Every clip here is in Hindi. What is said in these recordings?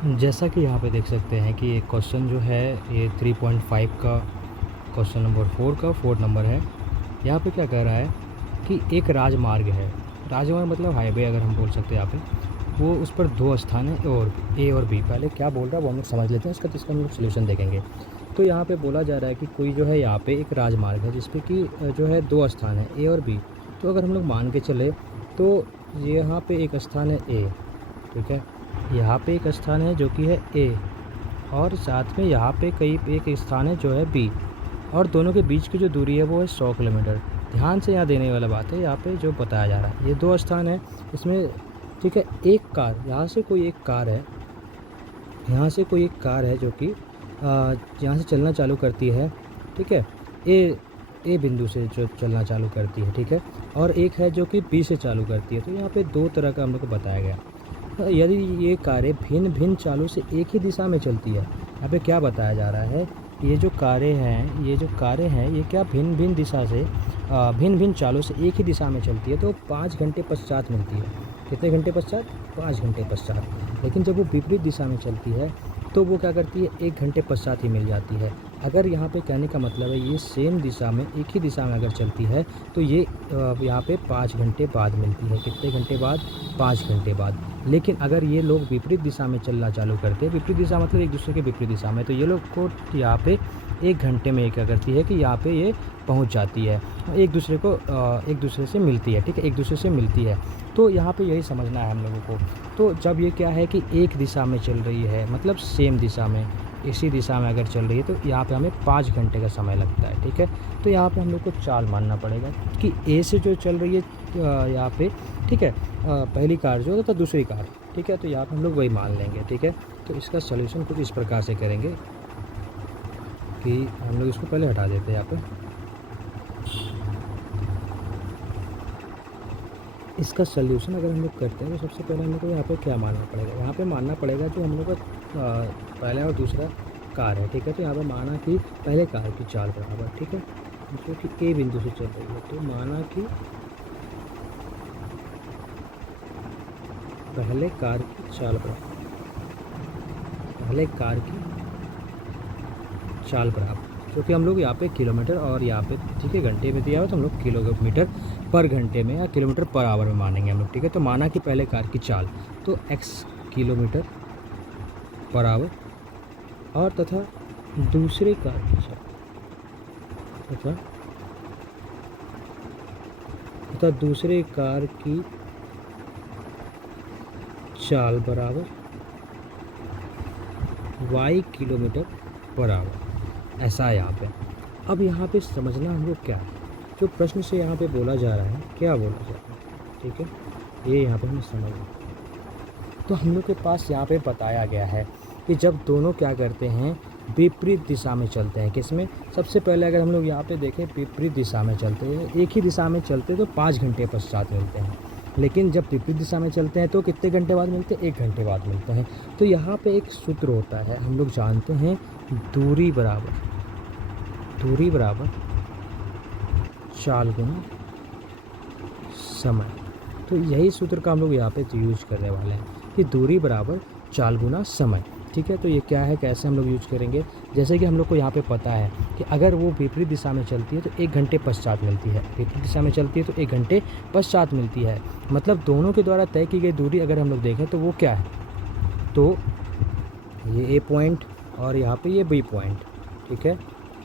जैसा कि यहाँ पे देख सकते हैं कि एक क्वेश्चन जो है ये 3.5 का क्वेश्चन नंबर 4 का 4 नंबर है। यहाँ पे क्या कह रहा है कि एक राजमार्ग है। राजमार्ग मतलब हाईवे अगर हम बोल सकते हैं यहाँ पे। वो उस पर 2 स्थान है ए और बी। पहले क्या बोल रहा है वो हम लोग समझ लेते हैं, इसका हम लोग सॉल्यूशन देखेंगे। तो यहाँ पे बोला जा रहा है कि कोई जो है यहाँ पे एक राजमार्ग है जिस पे कि जो है 2 स्थान है ए और बी। तो अगर हम लोग मान के चले तो यहाँ पे एक स्थान है ए, ठीक है। यहाँ पे एक स्थान है जो कि है ए, और साथ में यहाँ पे कई एक स्थान है जो है बी, और दोनों के बीच की जो दूरी है वो है 100 किलोमीटर। ध्यान से यहाँ देने वाला बात है, यहाँ पे जो बताया जा रहा है ये 2 स्थान है इसमें, ठीक है। एक कार यहाँ से कोई एक कार है, यहाँ से कोई एक कार है जो कि यहाँ से चलना चालू करती है, ठीक है। ए बिंदु से जो चलना चालू करती है, ठीक है। और एक है जो कि बी से चालू करती है। तो यहाँ पे 2 तरह का हम लोग को बताया गया। यदि ये कारें भिन्न भिन्न चालों से एक ही दिशा में चलती है, यहाँ पे क्या बताया जा रहा है, ये जो कारें हैं ये क्या भिन्न भिन्न दिशा से भिन्न भिन्न चालों से एक ही दिशा में चलती है तो 5 घंटे पश्चात मिलती है। कितने घंटे पश्चात? 5 घंटे पश्चात। लेकिन जब वो विपरीत दिशा में चलती है तो वो क्या करती है, 1 घंटे पश्चात ही मिल जाती है। अगर यहाँ पे कहने का मतलब है ये सेम दिशा में, एक ही दिशा में अगर चलती है तो ये यहाँ पे 5 घंटे बाद मिलती है। कितने घंटे बाद? 5 घंटे बाद। लेकिन अगर ये लोग विपरीत दिशा में चलना चालू करते हैं, विपरीत दिशा मतलब एक दूसरे के विपरीत दिशा में, तो ये लोग को यहाँ पे 1 घंटे में ये क्या करती है कि यहाँ पे ये पहुँच जाती है, एक दूसरे से मिलती है, ठीक है, एक दूसरे से मिलती है। तो यहाँ पे यही समझना है हम लोगों को। तो जब ये क्या है कि एक दिशा में चल रही है, मतलब सेम दिशा में, इसी दिशा में अगर चल रही है तो यहाँ पे हमें 5 घंटे का समय लगता है, ठीक है। तो यहाँ पे हम लोग को चाल मानना पड़ेगा कि ए से जो चल रही है यहाँ पे, ठीक है, पहली कार जो है तो दूसरी कार, ठीक है। तो यहाँ पे हम लोग वही मान लेंगे, ठीक है। तो इसका सॉल्यूशन कुछ इस प्रकार से करेंगे कि हम लोग इसको पहले हटा देते हैं यहाँ पे। इसका सल्यूशन अगर हम लोग करते हैं तो सबसे पहले हम लोग को यहाँ पे क्या मानना पड़ेगा, यहाँ पे मानना पड़ेगा जो हम लोग का पहला और दूसरा कार है, ठीक है। तो यहाँ पे माना कि पहले कार की चाल बराबर, ठीक है, जो कि ए बिंदु से चल रही है। तो माना कि पहले कार की चाल बराबर, पहले कार की चाल बराबर, जो कि हम लोग यहाँ पे किलोमीटर और यहाँ पे, ठीक है, घंटे में दिया हुआ तो हम लोग किलोमीटर पर घंटे में या किलोमीटर पर आवर में मानेंगे हम लोग, ठीक है। तो माना कि पहले कार की चाल तो x किलोमीटर पर आवर, और तथा दूसरे कार की चाल तथा दूसरे कार की चाल बराबर y किलोमीटर पर आवर। ऐसा है यहाँ पे। अब यहाँ पे समझना हम लोग क्या है, जो प्रश्न से यहाँ पे बोला जा रहा है, क्या बोला जा रहा है, ठीक है, ये यहाँ पे हमें समझना। तो हम लोग के पास यहाँ पे बताया गया है कि जब दोनों क्या करते हैं, विपरीत दिशा में चलते हैं। किसमें? सबसे पहले अगर हम लोग यहाँ पे देखें, विपरीत दिशा में चलते हैं, एक ही दिशा में चलते तो 5 घंटे पश्चात मिलते हैं। लेकिन जब विपरीत दिशा में चलते हैं तो कितने घंटे बाद मिलते हैं? 1 घंटे बाद मिलते हैं। तो यहाँ पे एक सूत्र होता है, हम लोग जानते हैं, दूरी बराबर चाल गुना समय। तो यही सूत्र का हम लोग यहाँ पे यूज करने वाले हैं कि दूरी बराबर चाल गुना समय, ठीक है। तो ये क्या है, कैसे हम लोग यूज करेंगे? जैसे कि हम लोग को यहाँ पे पता है कि अगर वो विपरीत दिशा में चलती है तो 1 घंटे पश्चात मिलती है, विपरीत दिशा में चलती है तो 1 घंटे पश्चात मिलती है। मतलब दोनों के द्वारा तय की गई दूरी अगर हम लोग देखें तो वो क्या है, तो ये ए पॉइंट और यहाँ पे ये बी पॉइंट, ठीक है,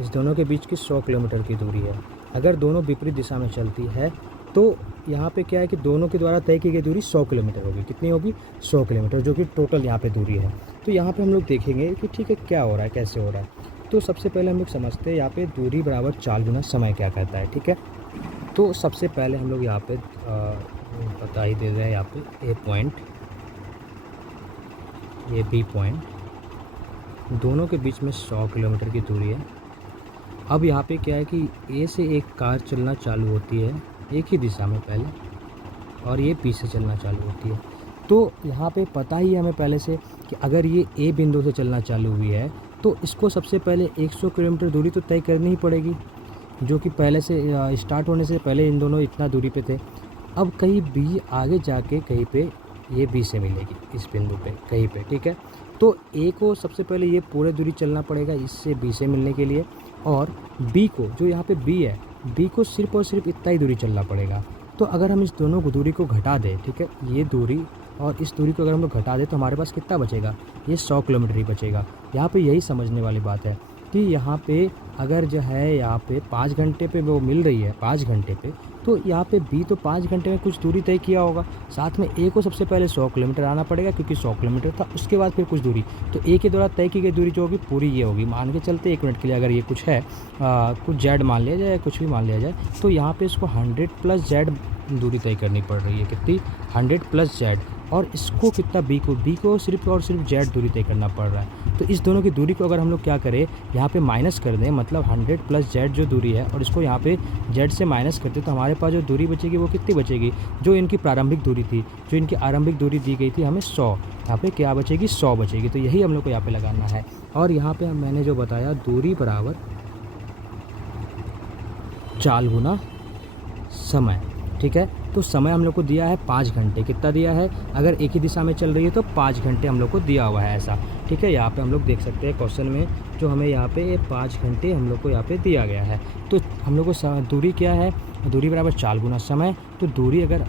इस दोनों के बीच की 100 किलोमीटर की दूरी है। अगर दोनों विपरीत दिशा में चलती है तो यहाँ पे क्या है कि दोनों के द्वारा तय की गई दूरी 100 किलोमीटर होगी। कितनी होगी? 100 किलोमीटर, जो कि टोटल यहाँ पे दूरी है। तो यहाँ पे हम लोग देखेंगे कि ठीक है क्या हो रहा है, कैसे हो रहा है। तो सबसे पहले हम लोग समझते हैं यहाँ पे दूरी बराबर चाल गुना समय क्या कहता है, ठीक है। तो सबसे पहले हम लोग यहाँ पे बता ही दे रहे हैं, यहाँ पे ए पॉइंट, ये बी पॉइंट, दोनों के बीच में 100 किलोमीटर की दूरी है। अब यहाँ पे क्या है कि ए से एक कार चलना चालू होती है एक ही दिशा में पहले, और ये बी से चलना चालू होती है। तो यहाँ पे पता ही है हमें पहले से कि अगर ये ए बिंदु से चलना चालू हुई है तो इसको सबसे पहले 100 किलोमीटर दूरी तो तय करनी ही पड़ेगी, जो कि पहले से स्टार्ट होने से पहले इन दोनों इतना दूरी पे थे। अब कहीं बी आगे जाके कहीं पे ये बी से मिलेगी इस बिंदु पे कहीं पे, ठीक है। तो ए को सबसे पहले ये पूरे दूरी चलना पड़ेगा इससे बी से मिलने के लिए, और बी को जो यहाँ पे बी है, बी को सिर्फ और सिर्फ इतना ही दूरी चलना पड़ेगा। तो अगर हम इस दोनों को दूरी को घटा दें, ठीक है, ये दूरी और इस दूरी को अगर हम लोग घटा दें तो हमारे पास कितना बचेगा, ये 100 किलोमीटर ही बचेगा। यहाँ पे यही समझने वाली बात है कि यहाँ पे अगर जो है यहाँ पे 5 घंटे पे वो मिल रही है 5 घंटे पे, तो यहाँ पे बी तो 5 घंटे में कुछ दूरी तय किया होगा, साथ में ए को सबसे पहले 100 किलोमीटर आना पड़ेगा क्योंकि 100 किलोमीटर था, उसके बाद फिर कुछ दूरी, तो ए के द्वारा तय की गई दूरी जो होगी पूरी ये होगी। मान के चलते 1 मिनट के लिए अगर ये कुछ है कुछ जेड मान लिया जाए, कुछ भी मान लिया जाए, तो यहाँ पे इसको 100 प्लस जेड दूरी तय करनी पड़ रही है। कितनी, 100 प्लस जेड, और इसको कितना, बी को सिर्फ और सिर्फ जेड दूरी तय करना पड़ रहा है। तो इस दोनों की दूरी को अगर हम लोग क्या करें, यहाँ पे माइनस कर दें, मतलब 100 प्लस जेड जो दूरी है और इसको यहाँ पे जेड से माइनस करते, तो हमारे पास जो दूरी बचेगी वो कितनी बचेगी, जो इनकी प्रारंभिक दूरी थी, जो इनकी आरंभिक दूरी दी गई थी हमें 100, यहाँ पे क्या बचेगी, 100 बचेगी। तो यही हम लोग को यहाँ पे लगाना है। और यहाँ पे मैंने जो बताया दूरी बराबर चाल गुना समय, ठीक है। तो समय हम लोग को दिया है 5 घंटे, कितना दिया है, अगर एक ही दिशा में चल रही है तो 5 घंटे हम लोग को दिया हुआ है ऐसा, ठीक है। यहाँ पे हम लोग देख सकते हैं क्वेश्चन में जो हमें यहाँ पे 5 घंटे हम लोग को यहाँ पे दिया गया है। तो हम लोग को दूरी क्या है, दूरी बराबर चाल गुना समय। तो दूरी अगर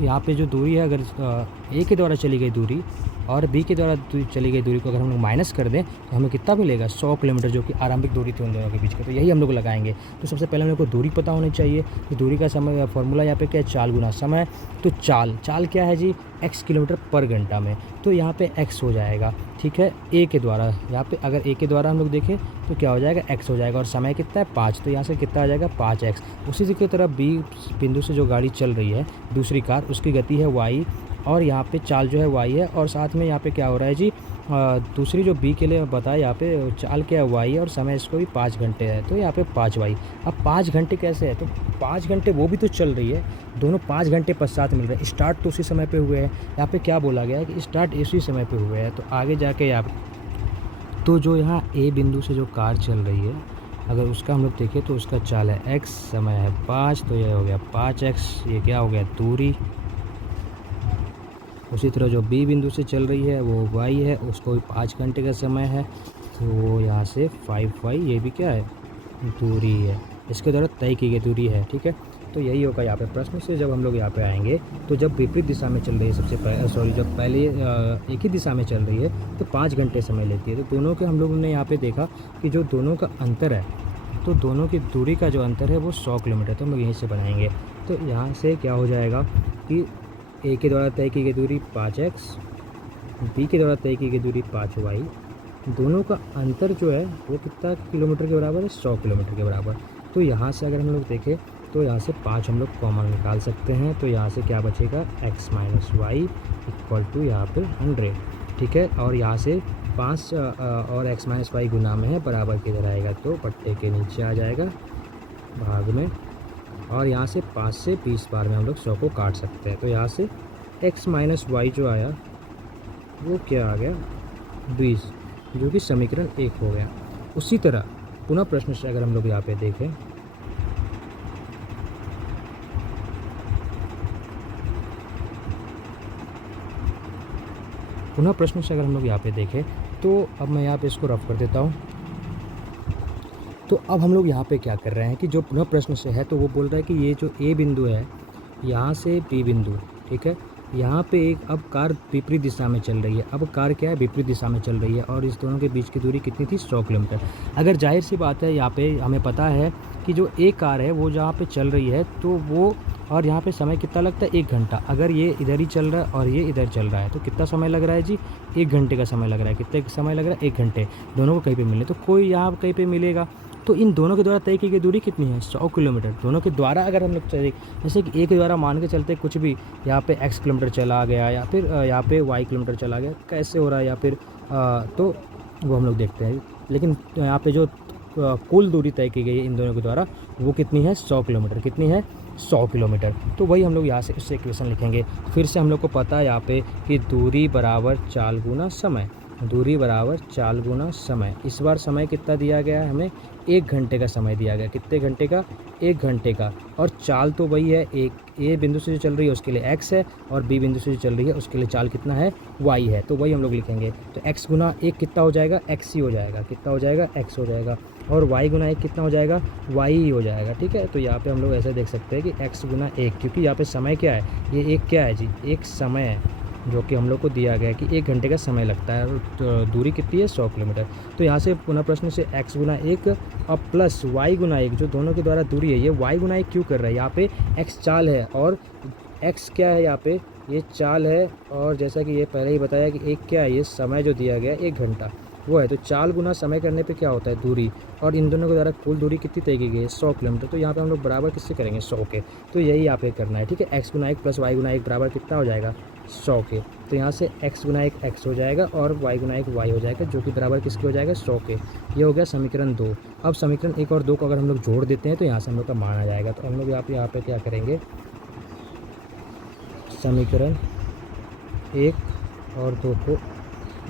यहाँ पे जो दूरी है, अगर ए के द्वारा चली गई दूरी और बी के द्वारा चली गई दूरी को अगर हम लोग माइनस कर दें तो हमें कितना मिलेगा, 100 किलोमीटर, जो कि आरंभिक दूरी थी उन दोनों के बीच का। तो यही हम लोग लगाएंगे। तो सबसे पहले हम लोग को दूरी पता होनी चाहिए। तो दूरी का समय फॉर्मूला यहाँ पे क्या है, चाल गुना समय। तो चाल क्या है जी, x किलोमीटर पर घंटा में, तो यहाँ पे x हो जाएगा, ठीक है, ए के द्वारा। यहाँ पे अगर ए के द्वारा हम लोग देखें तो क्या हो जाएगा, x हो जाएगा, और समय कितना है 5, तो यहाँ से कितना आ जाएगा 5x। उसी की तरह बी बिंदु से जो गाड़ी चल रही है दूसरी कार, उसकी गति है y, और यहाँ पे चाल जो है y है, और साथ में यहाँ पे क्या हो रहा है जी, दूसरी जो बी के लिए बताया, यहाँ पे चाल क्या है y है, और समय इसको भी 5 घंटे है, तो यहाँ पे 5y। अब 5 घंटे कैसे है, तो 5 घंटे वो भी तो चल रही है, दोनों 5 घंटे पश्चात मिल रहे हैं। स्टार्ट तो उसी समय पे हुए हैं, यहाँ पे क्या बोला गया है कि स्टार्ट इसी समय पे हुए हैं। तो आगे जाके यहाँ तो जो यहाँ ए बिंदु से जो कार चल रही है, अगर उसका हम लोग देखें तो उसका चाल है x, समय है 5, तो यह हो गया 5x, ये क्या हो गया, दूरी। उसी तरह जो बी बिंदु से चल रही है वो y है, उसको भी 5 घंटे का समय है, तो यहाँ से 5y, ये भी क्या है, दूरी है, इसके द्वारा तय की गई दूरी है, ठीक है। तो यही होगा यहाँ पे प्रश्न से। जब हम लोग यहाँ पे आएंगे तो जब विपरीत दिशा में चल रही है सबसे पहले, जब पहले एक ही दिशा में चल रही है तो 5 घंटे समय लेती है। तो दोनों के हम लोगों ने यहाँ पे देखा कि जो दोनों का अंतर है, तो दोनों की दूरी का जो अंतर है वो 100 किलोमीटर, तो हम लोग यहीं से बनाएंगे। तो यहाँ से क्या हो जाएगा कि ए के द्वारा तय की गई दूरी 5x, बी के द्वारा तय की गई दूरी 5y, दोनों का अंतर जो है वो कितना किलोमीटर के बराबर है, 100 किलोमीटर के बराबर। तो यहाँ से अगर हम लोग देखें तो यहाँ से 5 हम लोग कॉमन निकाल सकते हैं, तो यहाँ से क्या बचेगा, x minus Y equal to यहाँ पे 100, ठीक है। और यहाँ से 5 और x माइनस वाई गुना में है, बराबर किधर आएगा, तो पट्टे के नीचे आ जाएगा भाग में, और यहाँ से 5 से 20 बार में हम लोग 100 को काट सकते हैं। तो यहाँ से x माइनस वाई जो आया वो क्या आ गया, 20, जो कि समीकरण 1 हो गया। उसी तरह पुनः प्रश्न से अगर हम लोग यहाँ पे देखें तो अब मैं यहाँ पे इसको रफ कर देता हूँ। तो अब हम लोग यहाँ पे क्या कर रहे हैं कि जो पुनः प्रश्न से है, तो वो बोल रहा है कि ये जो ए बिंदु है यहाँ से बी बिंदु, ठीक है, यहाँ पे एक अब कार विपरीत दिशा में चल रही है। अब कार क्या है, विपरीत दिशा में चल रही है, और इस दोनों के बीच की दूरी कितनी थी, 100 किलोमीटर। अगर जाहिर सी बात है यहाँ पे हमें पता है कि जो एक कार है वो जहाँ पे चल रही है तो वो, और यहाँ पे समय कितना लगता है, 1 घंटा। अगर ये इधर ही चल रहा है और ये इधर चल रहा है तो कितना समय लग रहा है जी, 1 घंटे का समय लग रहा है। कितने समय लग रहा है, 1 घंटे। दोनों को कहीं पे मिलने, तो कोई यहाँ कहीं पे मिलेगा, तो इन दोनों के द्वारा तय की गई दूरी कितनी है, 100 किलोमीटर। दोनों के द्वारा अगर हम लोग चले, जैसे कि ए के द्वारा मान के चलते कुछ भी, यहाँ पे x किलोमीटर चला गया या फिर यहाँ पे y किलोमीटर चला गया, कैसे हो रहा है, या फिर तो वो हम लोग देखते हैं। लेकिन यहाँ पे जो कुल दूरी तय की गई है इन दोनों के द्वारा वो कितनी है, 100 किलोमीटर। कितनी है, 100 किलोमीटर। तो वही हम लोग यहाँ से इससे इक्वेशन लिखेंगे। फिर से हम लोग को पता है यहाँ पे कि दूरी बराबर चाल गुना समय। दूरी बराबर चाल गुना समय। इस बार समय कितना दिया गया है हमें, 1 घंटे का समय दिया गया। कितने घंटे का, 1 घंटे का। और चाल तो वही है, एक ए बिंदु से जो चल रही है उसके लिए x है, और बी बिंदु से जो चल रही है उसके लिए चाल कितना है, y है। तो वही हम लोग लिखेंगे। तो x गुना 1 कितना हो जाएगा, x ही हो जाएगा। कितना हो जाएगा, x हो जाएगा। और y गुना 1 कितना हो जाएगा, y ही हो जाएगा। ठीक है, तो यहाँ पे हम लोग ऐसे देख सकते हैं कि x गुना 1, क्योंकि यहाँ पे समय क्या है, ये एक क्या है जी, एक समय है जो कि हम लोग को दिया गया है कि 1 घंटे का समय लगता है। और दूरी कितनी है, 100 किलोमीटर। तो यहाँ से पुनः प्रश्न से x गुना 1 और प्लस y गुना 1 जो दोनों के द्वारा दूरी है, ये y गुना 1 क्यों कर रहा है, यहाँ पे x चाल है और x क्या है, यहाँ पे ये चाल है। और जैसा कि ये पहले ही बताया कि एक क्या है, ये समय जो दिया गया है 1 घंटा वो है। तो चाल गुना समय करने पे क्या होता है, दूरी। और इन दोनों के द्वारा कुल दूरी कितनी तय की गई है, 100 किलोमीटर। तो यहाँ पे हम लोग बराबर किससे करेंगे, 100 के। तो यही यहाँ पे करना है। ठीक है, x गुना 1 प्लस y गुना 1 बराबर कितना हो जाएगा, 100 के। तो यहाँ से x गुना 1 x हो जाएगा और y गुना 1 y हो जाएगा, जो कि बराबर किसके हो जाएगा, 100 के। ये हो गया समीकरण 2। अब समीकरण 1 और 2 को अगर हम लोग जोड़ देते हैं तो यहाँ से हम लोग का मान आ जाएगा। तो हम लोग यहाँ पे क्या करेंगे, समीकरण 1 और 2 को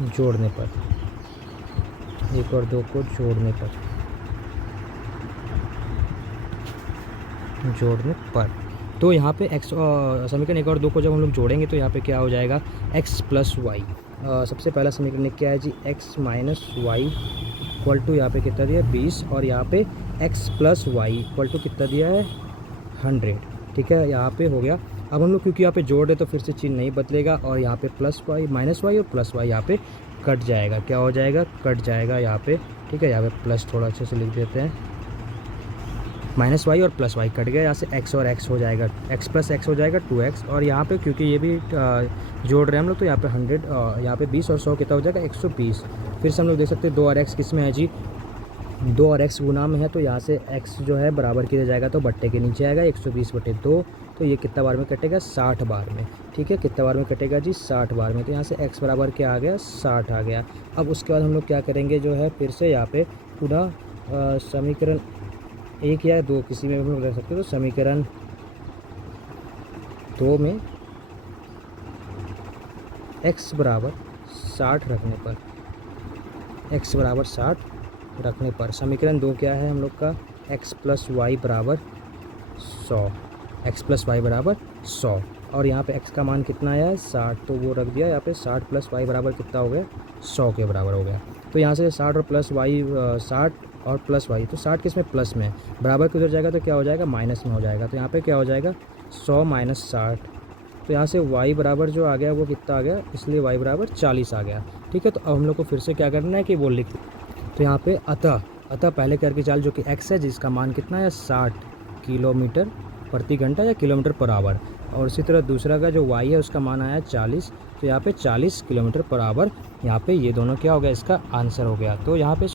जोड़ने पर, 1 और 2 को जोड़ने पर तो यहाँ पे x समीकरण 1 और 2 को जब हम लोग जोड़ेंगे तो यहाँ पे क्या हो जाएगा, x प्लस वाई। सबसे पहला समीकरण क्या है जी, x minus Y equal to यहाँ पे कितना दिया है, 20। और यहाँ पे x plus Y equal to कितना दिया है, 100। ठीक है, यहाँ पे हो गया। अब हम लोग क्योंकि यहाँ पे जोड़ रहे तो फिर से चिन्ह नहीं बदलेगा, और यहाँ पे प्लस वाई माइनस वाई और प्लस वाई यहाँ पे कट जाएगा। क्या हो जाएगा, कट जाएगा यहाँ पे। ठीक है, यहाँ पे प्लस थोड़ा अच्छे से लिख देते हैं, माइनस वाई और प्लस वाई कट गया। यहाँ से x और x हो जाएगा, x प्लस x हो जाएगा 2x। और यहाँ पे क्योंकि ये भी जोड़ रहे हैं हम लोग, तो यहाँ पे 100, यहाँ पे 20 और 100 कितना हो जाएगा, 120। फिर से हम लोग देख सकते हैं 2 और x किस में है जी, 2 और x गुना में है। तो यहाँ से x जो है बराबर किया जाएगा, तो बट्टे के नीचे आएगा 120/2। तो ये कितना बार में कटेगा, 60 बार में। ठीक है, कितना बार में कटेगा जी, 60 बार में। तो यहाँ से x बराबर क्या आ गया, 60 आ गया। अब उसके बाद हम लोग क्या करेंगे, जो है फिर से यहाँ पे पुनः समीकरण 1 या 2 किसी में भी हम रख सकते हैं। तो समीकरण 2 में x बराबर 60 रखने पर, x बराबर 60 रखने पर समीकरण 2 क्या है हम लोग का, x प्लस वाई बराबर 100, x प्लस वाई बराबर 100। और यहाँ पे x का मान कितना आया है, 60, तो वो रख दिया यहाँ पे। 60 प्लस वाई बराबर कितना हो गया, 100 के बराबर हो गया। तो यहाँ से 60 और प्लस वाई, 60 और प्लस वाई, तो 60 किस में, प्लस में, बराबर किधर जाएगा तो क्या हो जाएगा, माइनस में हो जाएगा। तो यहाँ पे क्या हो जाएगा, 100 माइनस 60। तो यहाँ से y बराबर जो आ गया वो कितना आ गया, इसलिए y बराबर 40 आ गया। ठीक है, तो अब हम लोग को फिर से क्या करना है कि वो लिख, तो यहाँ पे अतः पहले कर की चाल जो कि x है, जिसका मान कितना है, 60 किलोमीटर प्रति घंटा या किलोमीटर पर आवर। और इसी तरह दूसरा का जो y है उसका मान आया 40। तो यहाँ पे 40 किलोमीटर पर आवर। यहाँ पे ये दोनों क्या हो गया, इसका आंसर हो गया। तो यहाँ पे